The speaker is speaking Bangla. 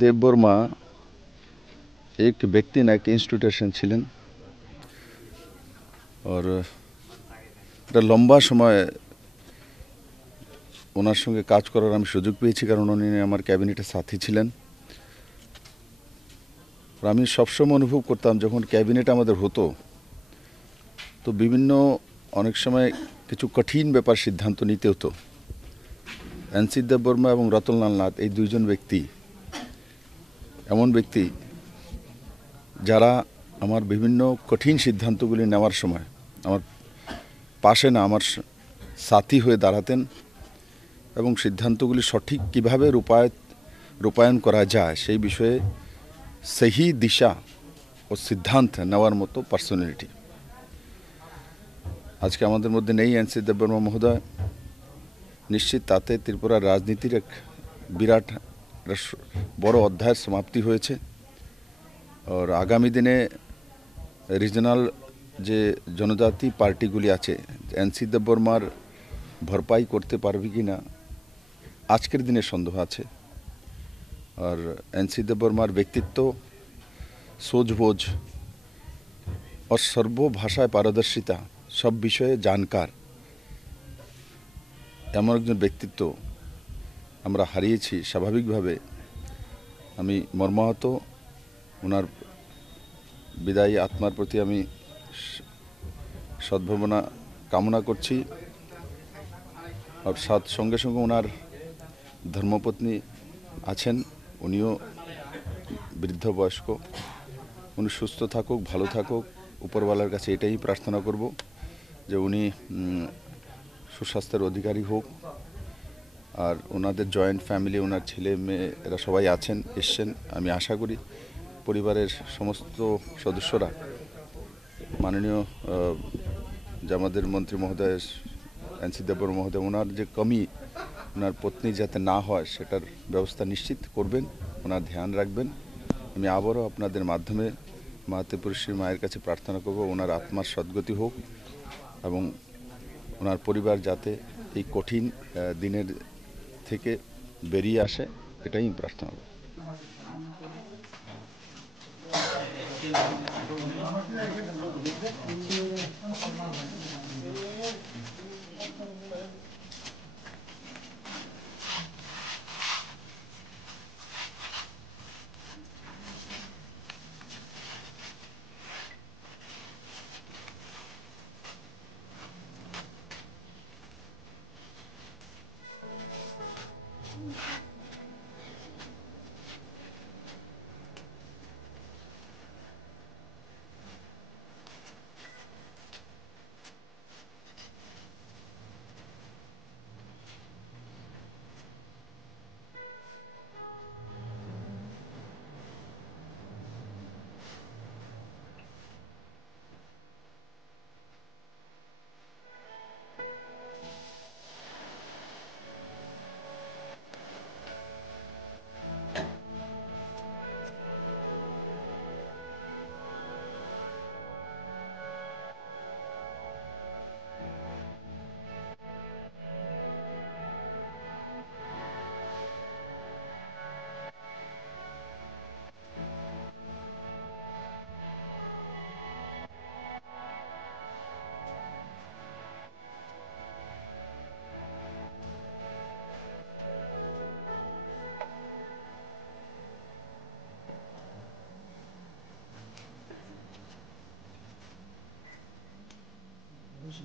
দেববর্মা एक व्यक्ति ना एक इंस्टीट्यूशन ছিলেন और একটা লম্বা সময় ওনার সঙ্গে কাজ করার আমি সুযোগ পেয়েছি কারণ উনি আমার ক্যাবিনেটের সাথী ছিলেন। আর আমি সবসময় অনুভব করতাম যখন ক্যাবিনেট আমাদের হতো তো বিভিন্ন অনেক সময় কিছু কঠিন ব্যাপার সিদ্ধান্ত নিতে হতো। এনসি দেববর্মা এবং রতনলাল নাথ এই দুইজন ব্যক্তি এমন ব্যক্তি যারা আমার বিভিন্ন কঠিন সিদ্ধান্তগুলি নেওয়ার সময় আমার পাশে না আমার সাথী হয়ে দাঁড়াতেন এবং সিদ্ধান্তগুলি সঠিক কীভাবে রূপায়ণ করা যায় সেই বিষয়ে সহি দিশা ও সিদ্ধান্ত নেওয়ার মতো পার্সোনালিটি আজকে আমাদের মধ্যে নেই। এনসি দেববর্মা মহোদয় নিশ্চিত তাতে ত্রিপুরার রাজনীতির এক বিরাট বড় অধ্যায়ের সমাপ্তি হয়েছে। আর আগামী দিনে রিজনাল যে জনজাতি পার্টিগুলি আছে এনসি দেববর্মার ভরপাই করতে পারবে কি না আজকের দিনে সন্দেহ আছে। আর এনসি দেববর্মার ব্যক্তিত্ব সোজবোঝ ও সর্বভাষায় পারদর্শিতা সব বিষয়ে জানকার এমন একজন ব্যক্তিত্ব আমরা হারিয়েছি। স্বাভাবিকভাবে আমি মর্মাহত। ওনার বিদায়ী আত্মার প্রতি আমি সদ্ভাবনা কামনা করছি। আর সঙ্গে সঙ্গে ওনার ধর্মপত্নী আছেন, উনিও বৃদ্ধ বয়স্ক, উনি সুস্থ থাকুক, ভালো থাকুক। উপরওয়ালার কাছে এটাই প্রার্থনা করব যে উনি সুস্বাস্থ্যের অধিকারী হোক। আর ওনাদের জয়েন্ট ফ্যামিলি, ওনার ছেলে মেয়ে এরা সবাই এসছেন। আমি আশা করি পরিবারের সমস্ত সদস্যরা মাননীয় যে আমাদের মন্ত্রী মহোদয় এনসি দেববর্মা মহোদয় ওনার যে কমি ওনার পত্নী যাতে না হয় সেটার ব্যবস্থা নিশ্চিত করবেন, ওনার ধ্যান রাখবেন। আমি আবারও আপনাদের মাধ্যমে মা ত্রিপুরেশ্বরী মায়ের কাছে প্রার্থনা করব ওনার আত্মার সদ্গতি হোক এবং ওনার পরিবার যাতে এই কঠিন দিনের থেকে বেরিয়ে আসে এটাই প্রার্থনা করব। খুশি